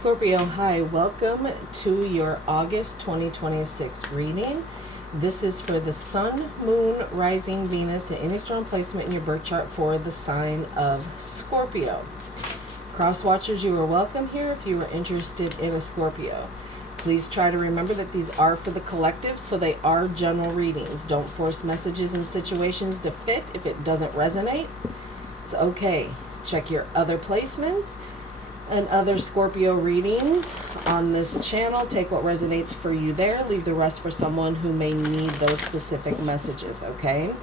Scorpio, hi, welcome to your August 2026 reading. This is for the Sun, Moon, Rising, Venus, and any strong placement in your birth chart for the sign of Scorpio. Crosswatchers, you are welcome here if you are interested in a Scorpio. Please try to remember that these are for the collective, so they are general readings. Don't force messages and situations to fit if it doesn't resonate. It's okay. Check your other placements and other Scorpio readings on this channel. Take what resonates for you there. Leave the rest for someone who may need those specific messages, okay?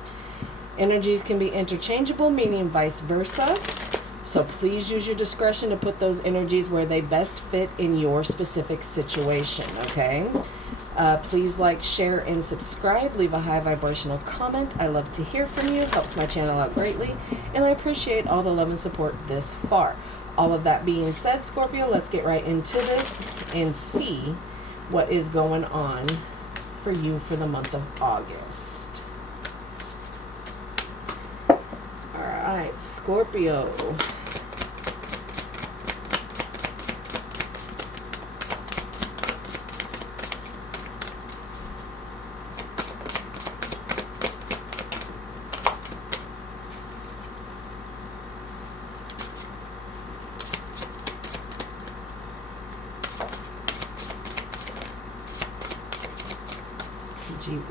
Energies can be interchangeable, meaning vice versa. So please use your discretion to put those energies where they best fit in your specific situation, okay? Please like, share, and subscribe. Leave a high vibrational comment. I love to hear from you. Helps my channel out greatly. And I appreciate all the love and support this far. All of that being said, Scorpio, let's get right into this and see what is going on for you for the month of August. All right, Scorpio.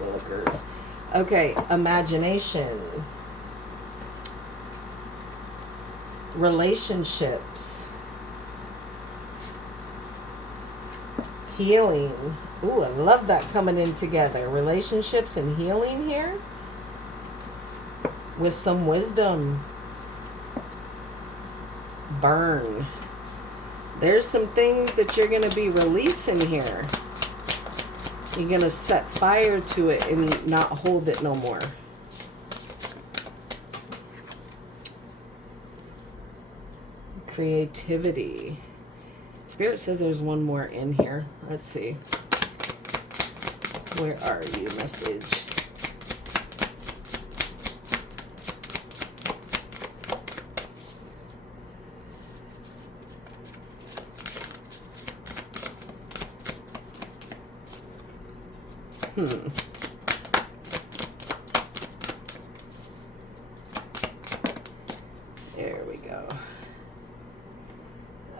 Willikers. Okay, imagination, relationships, healing. Ooh, I love that coming in together. Relationships and healing here with some wisdom. Burn. There's some things that you're going to be releasing here. You're going to set fire to it and not hold it no more. Creativity. Spirit says there's one more in here. Let's see. Where are you, message? There we go.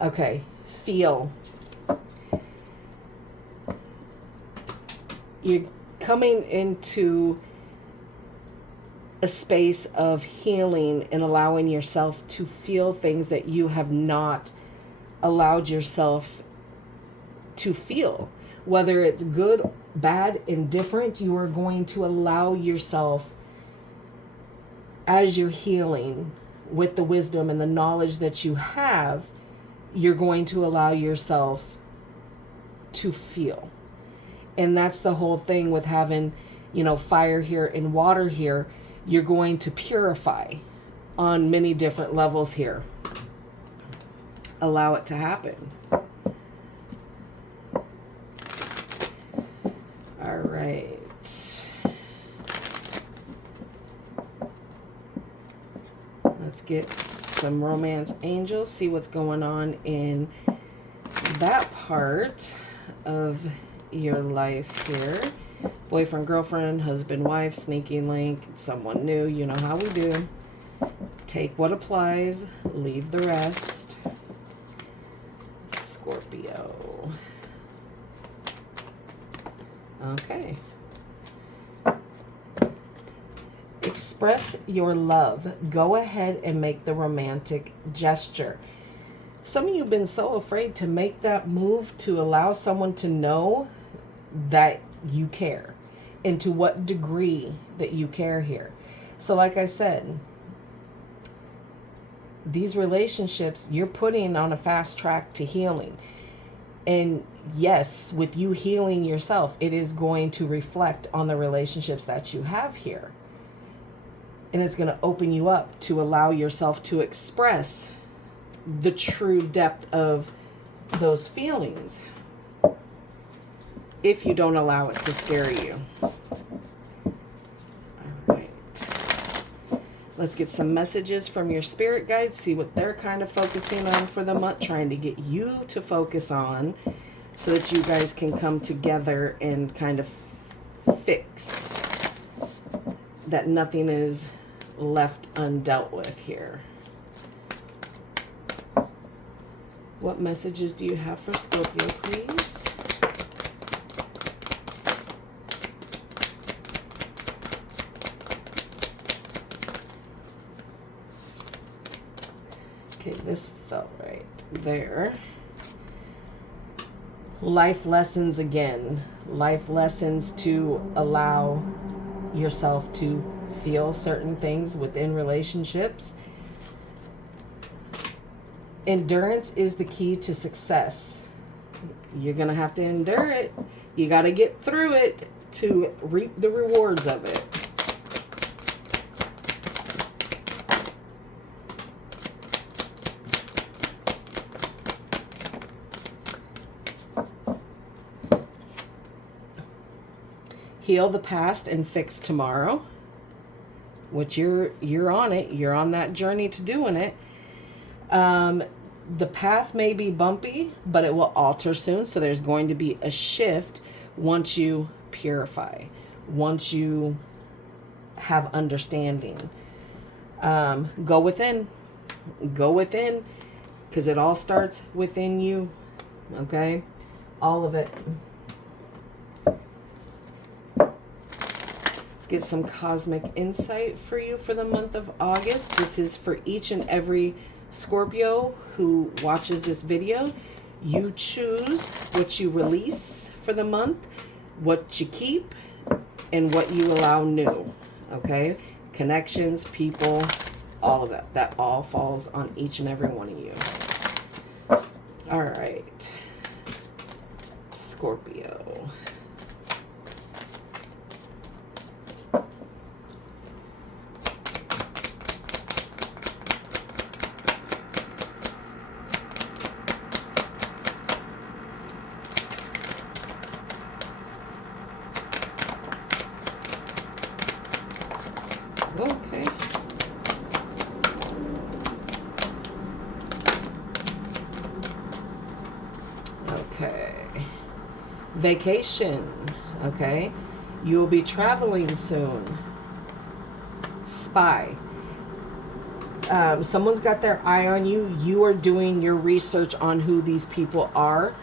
Okay, feel. You're coming into a space of healing and allowing yourself to feel things that you have not allowed yourself to feel. Whether it's good, bad, indifferent, you are going to allow yourself, as you're healing with the wisdom and the knowledge that you have, you're going to allow yourself to feel. And that's the whole thing with having, you know, fire here and water here. You're going to purify on many different levels here. Allow it to happen. All right. Let's get some romance angels, see what's going on in that part of your life here. Boyfriend, girlfriend, husband, wife, sneaking link, someone new. You know how we do. Take what applies, leave the rest. Scorpio. Okay. Express your love. Go ahead and make the romantic gesture. Some of you have been so afraid to make that move to allow someone to know that you care and to what degree that you care here. So like I said, these relationships you're putting on a fast track to healing. And yes, with you healing yourself, it is going to reflect on the relationships that you have here. And it's going to open you up to allow yourself to express the true depth of those feelings, if you don't allow it to scare you. All right. Let's get some messages from your spirit guides, see what they're kind of focusing on for the month, trying to get you to focus on so that you guys can come together and kind of fix that nothing is left undealt with here. What messages do you have for Scorpio, please? Okay, this felt right there. Life lessons again. Life lessons to allow yourself to feel certain things within relationships. Endurance is the key to success. You're going to have to endure it. You got to get through it to reap the rewards of it. Heal the past and fix tomorrow, which you're on it. You're on that journey to doing it. The path may be bumpy, but it will alter soon. So there's going to be a shift once you purify, once you have understanding. Go within, because it all starts within you. Okay, all of it. Let's get some cosmic insight for you for the month of August. This is for each and every Scorpio who watches this video. You choose what you release for the month, what you keep, and what you allow new. Okay? Connections, people, all of that. That all falls on each and every one of you. All right. Scorpio. Okay. Okay. Vacation. Okay. You will be traveling soon. Spy. Someone's got their eye on you. You are doing your research on who these people are.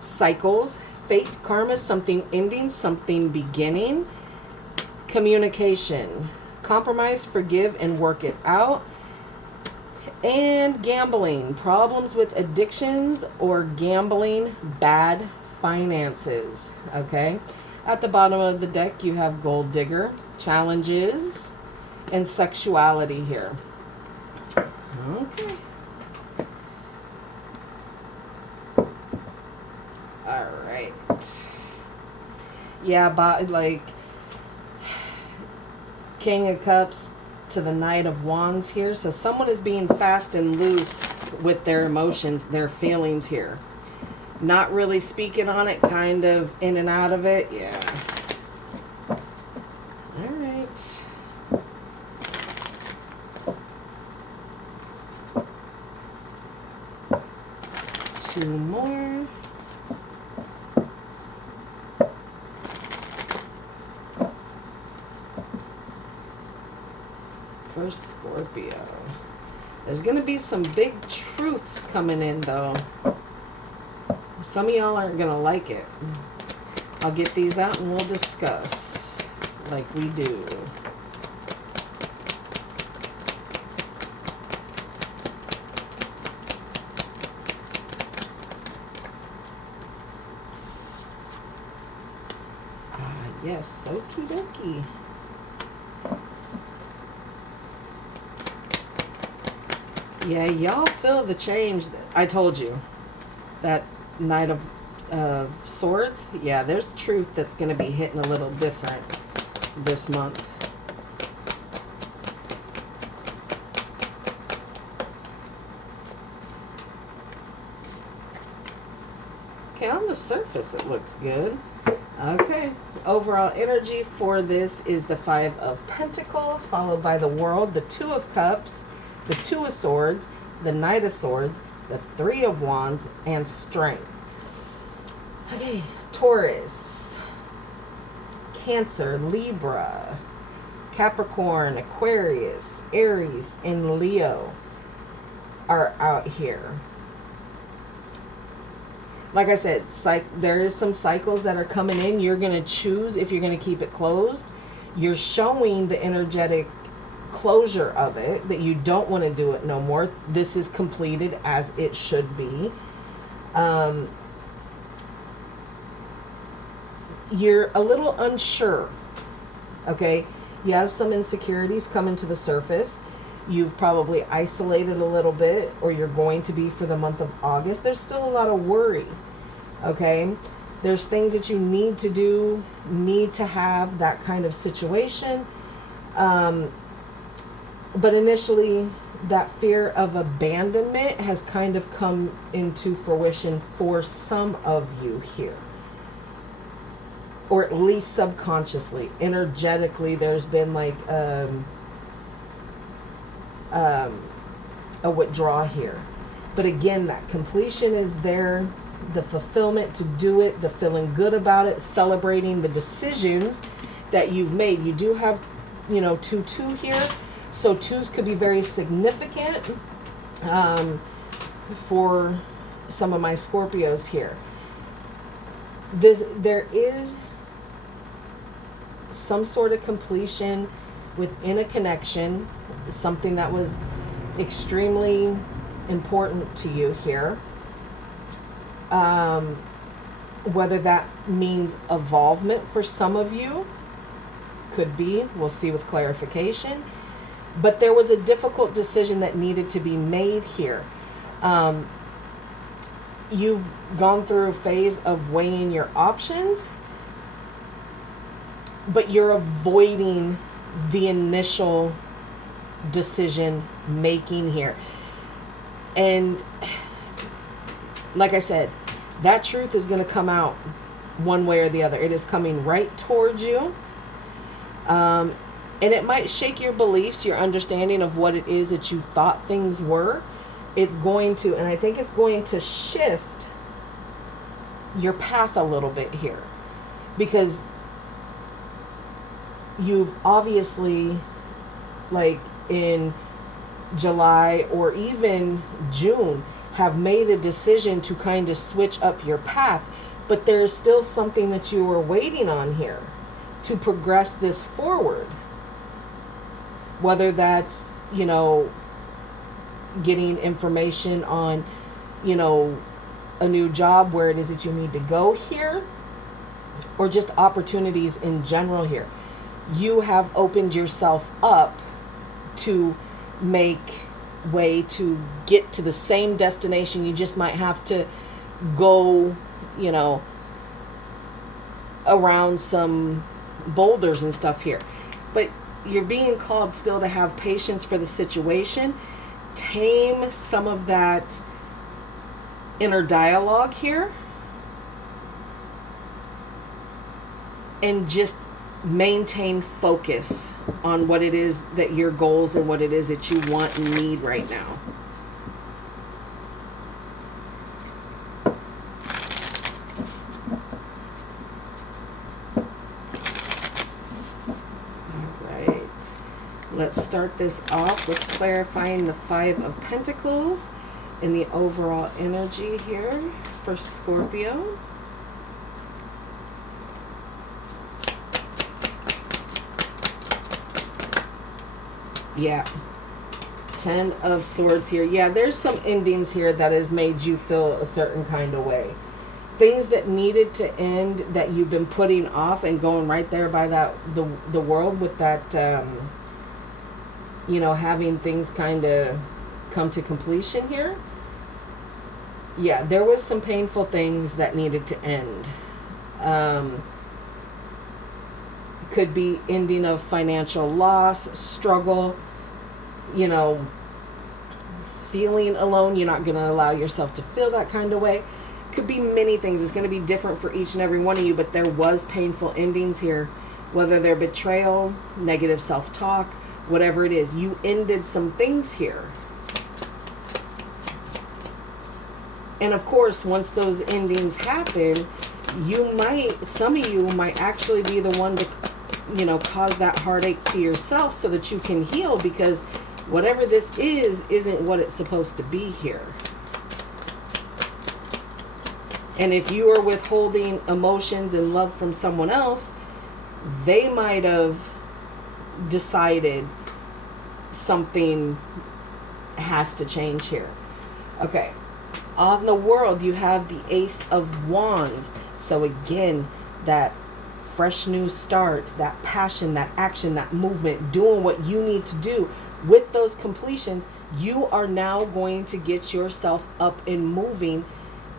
Cycles. Fate, karma, something ending, something beginning. Communication. Compromise, forgive, and work it out. And gambling. Problems with addictions or gambling, bad finances. Okay. At the bottom of the deck, you have gold digger, challenges, and sexuality here. Okay. All right. Yeah, but like King of Cups to the Knight of Wands here. So someone is being fast and loose with their emotions, their feelings here. Not really speaking on it, kind of in and out of it. Yeah. All right. Two more. For Scorpio. There's going to be some big truths coming in, though. Some of y'all aren't going to like it. I'll get these out and we'll discuss like we do. Yes, okie dokie. Yeah, y'all feel the change. I told you. That Knight of Swords. Yeah, there's truth that's going to be hitting a little different this month. Okay, on the surface it looks good. Okay, overall energy for this is the Five of Pentacles, followed by the World, the Two of Cups, the Two of Swords, the Knight of Swords, the Three of Wands, and Strength. Okay, Taurus, Cancer, Libra, Capricorn, Aquarius, Aries, and Leo are out here. Like I said, there is some cycles that are coming in. You're going to choose if you're going to keep it closed. You're showing the energetic closure of it, that you don't want to do it no more. This is completed as it should be. You're a little unsure. Okay? You have some insecurities coming to the surface. You've probably isolated a little bit, or you're going to be for the month of August. There's still a lot of worry, okay? There's things that you need to do, need to have, that kind of situation. But initially, that fear of abandonment has kind of come into fruition for some of you here. Or at least subconsciously, energetically, there's been like a withdrawal here. But again, that completion is there, the fulfillment to do it, the feeling good about it, celebrating the decisions that you've made. You do have, 2-2 here, so twos could be very significant for some of my Scorpios here. There is some sort of completion within a connection, something that was extremely important to you here. Whether that means evolvement for some of you, could be, we'll see with clarification. But there was a difficult decision that needed to be made here. You've gone through a phase of weighing your options, but you're avoiding the initial decision making here. And like I said, that truth is going to come out one way or the other. It is coming right towards you. And it might shake your beliefs, your understanding of what it is that you thought things were. It's going to, and I think it's going to shift your path a little bit here, because you've obviously, like in July or even June, have made a decision to kind of switch up your path, but there's still something that you were waiting on here to progress this forward. Whether that's, getting information on, a new job, where it is that you need to go here, or just opportunities in general here. You have opened yourself up to make way to get to the same destination. You just might have to go, around some boulders and stuff here. But you're being called still to have patience for the situation. Tame some of that inner dialogue here, and just maintain focus on what it is that your goals and what it is that you want and need right now. Let's start this off with clarifying the Five of Pentacles and the overall energy here for Scorpio. Yeah. 10 of Swords here. Yeah, there's some endings here that has made you feel a certain kind of way. Things that needed to end that you've been putting off, and going right there by that the World with that having things kind of come to completion here. Yeah, there was some painful things that needed to end. Could be ending of financial loss, struggle, feeling alone. You're not going to allow yourself to feel that kind of way. Could be many things. It's going to be different for each and every one of you, but there was painful endings here, whether they're betrayal, negative self-talk, whatever it is. You ended some things here. And of course, once those endings happen, some of you might actually be the one to, you know, cause that heartache to yourself so that you can heal, because whatever this isn't what it's supposed to be here. And if you are withholding emotions and love from someone else, they might have decided something has to change here. Okay. On the world, you have the Ace of Wands. So again, that fresh new start, that passion, that action, that movement, doing what you need to do. With those completions, you are now going to get yourself up and moving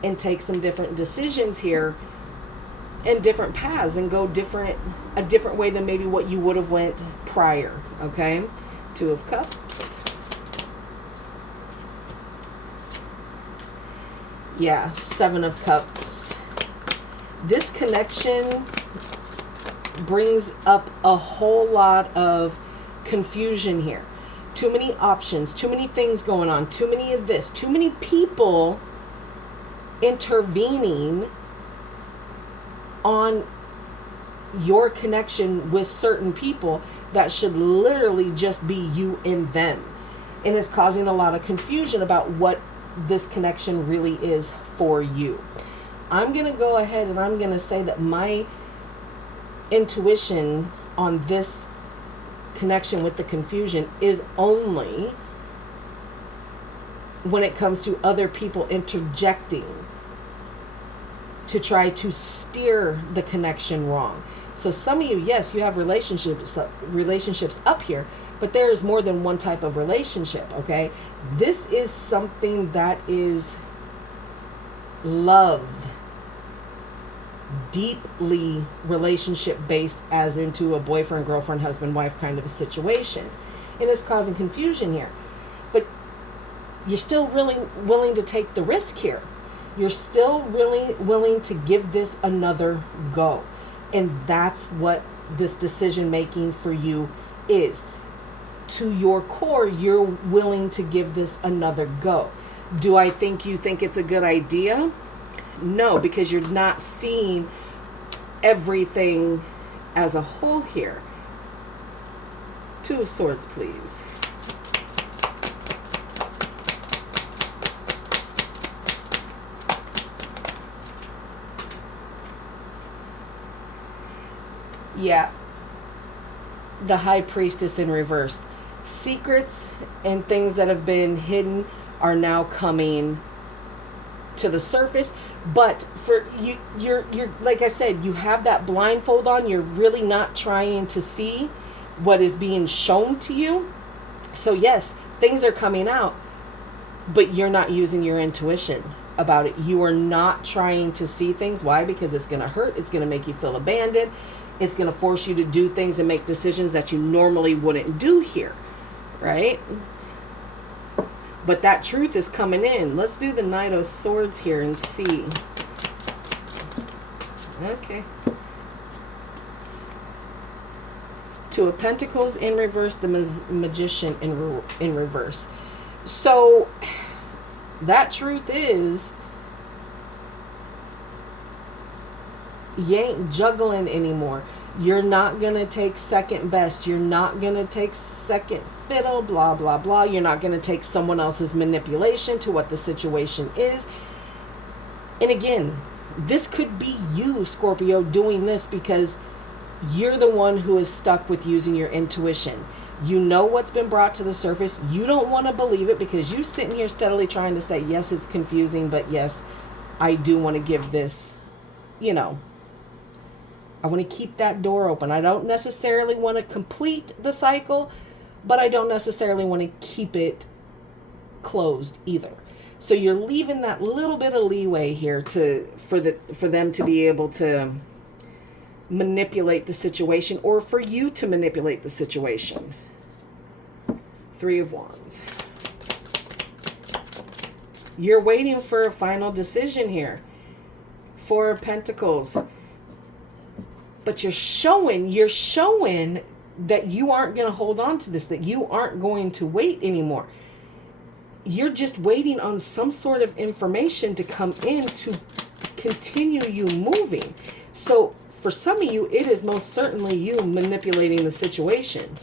and take some different decisions here and different paths and go a different way than maybe what you would have went prior. Okay. 2 of Cups. Yeah, 7 of Cups. This connection brings up a whole lot of confusion here. Too many options, too many things going on, too many of this, too many people intervening on your connection with certain people that should literally just be you and them. And it's causing a lot of confusion about what this connection really is for you. I'm going to go ahead and I'm going to say that my intuition on this connection with the confusion is only when it comes to other people interjecting to try to steer the connection wrong. So some of you, yes, you have relationships up here, but there is more than one type of relationship, okay? This is something that is love, deeply relationship based, as into a boyfriend, girlfriend, husband, wife kind of a situation. And it's causing confusion here. But you're still really willing to take the risk here. You're still really willing to give this another go. And that's what this decision making for you is. To your core, you're willing to give this another go. Do I think you think it's a good idea? No, because you're not seeing everything as a whole here. 2 of Swords, please. Yeah. The High Priestess in reverse. Secrets and things that have been hidden are now coming to the surface. But for you, you're like I said, you have that blindfold on. You're really not trying to see what is being shown to you. So yes, things are coming out, but you're not using your intuition about it. You are not trying to see things. Why? Because it's going to hurt. It's going to make you feel abandoned. It's going to force you to do things and make decisions that you normally wouldn't do here, right? But that truth is coming in. Let's do the Knight of Swords here and see. Okay. 2 of Pentacles in reverse, the Magician in reverse. So that truth is, you ain't juggling anymore. You're not going to take second best. You're not going to take second fiddle, blah, blah, blah. You're not going to take someone else's manipulation to what the situation is. And again, this could be you, Scorpio, doing this because you're the one who is stuck with using your intuition. You know what's been brought to the surface. You don't want to believe it because you're sitting here steadily trying to say, yes, it's confusing, but yes, I do want to give this, you know, I want to keep that door open. I don't necessarily want to complete the cycle, but I don't necessarily want to keep it closed either. So you're leaving that little bit of leeway here for them to be able to manipulate the situation, or for you to manipulate the situation. 3 of Wands. You're waiting for a final decision here. Four of Pentacles. But you're showing that you aren't going to hold on to this, that you aren't going to wait anymore. You're just waiting on some sort of information to come in to continue you moving. So for some of you, it is most certainly you manipulating the situation.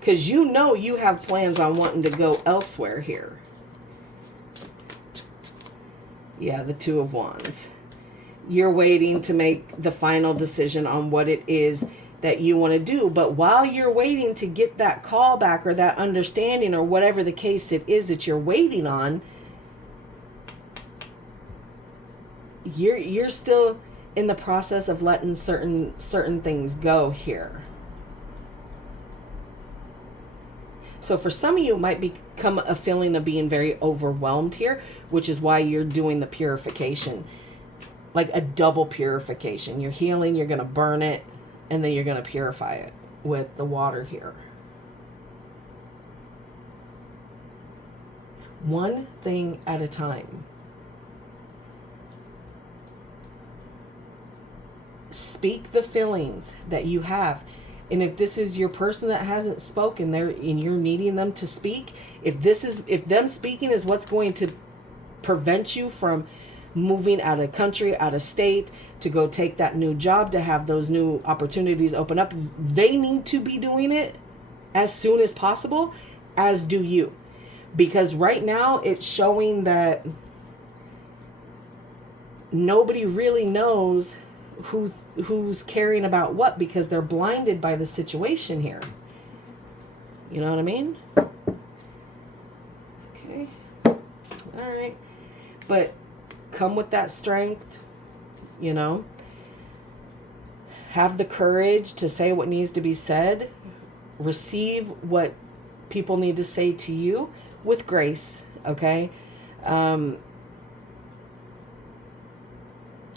Because you know you have plans on wanting to go elsewhere here. Yeah, the Two of Wands. You're waiting to make the final decision on what it is that you want to do. But while you're waiting to get that call back or that understanding or whatever the case it is that you're waiting on, you're still in the process of letting certain things go here. So for some of you, it might become a feeling of being very overwhelmed here, which is why you're doing the purification, like a double purification. You're healing, you're going to burn it, and then you're going to purify it with the water here. One thing at a time. Speak the feelings that you have. And if this is your person that hasn't spoken there and you're needing them to speak, if them speaking is what's going to prevent you from moving out of country, out of state, to go take that new job, to have those new opportunities open up, they need to be doing it as soon as possible, as do you. Because right now it's showing that nobody really knows who's caring about what, because they're blinded by the situation here. You know what I mean? Okay. All right. But come with that strength, you know. Have the courage to say what needs to be said. Receive what people need to say to you with grace, okay?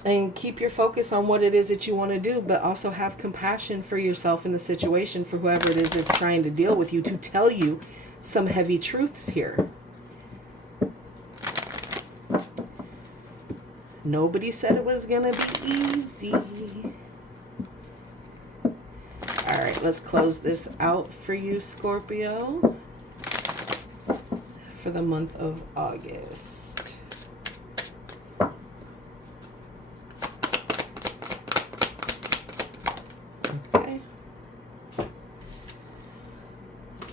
And keep your focus on what it is that you want to do, but also have compassion for yourself in the situation, for whoever it is that's trying to deal with you, to tell you some heavy truths here. Nobody said it was going to be easy. All right, let's close this out for you, Scorpio, for the month of August.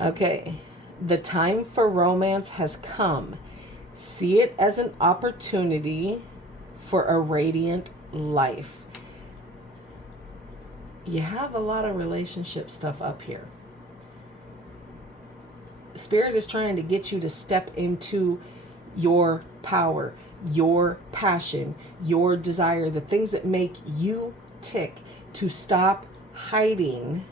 Okay, the time for romance has come. See it as an opportunity for a radiant life. You have a lot of relationship stuff up here. Spirit is trying to get you to step into your power, your passion, your desire, the things that make you tick, to stop hiding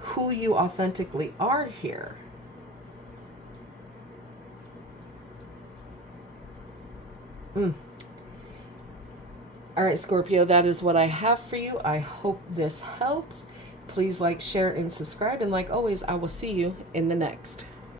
who you authentically are here. All right, Scorpio, that is what I have for you. I hope this helps. Please like, share, and subscribe. And like always, I will see you in the next.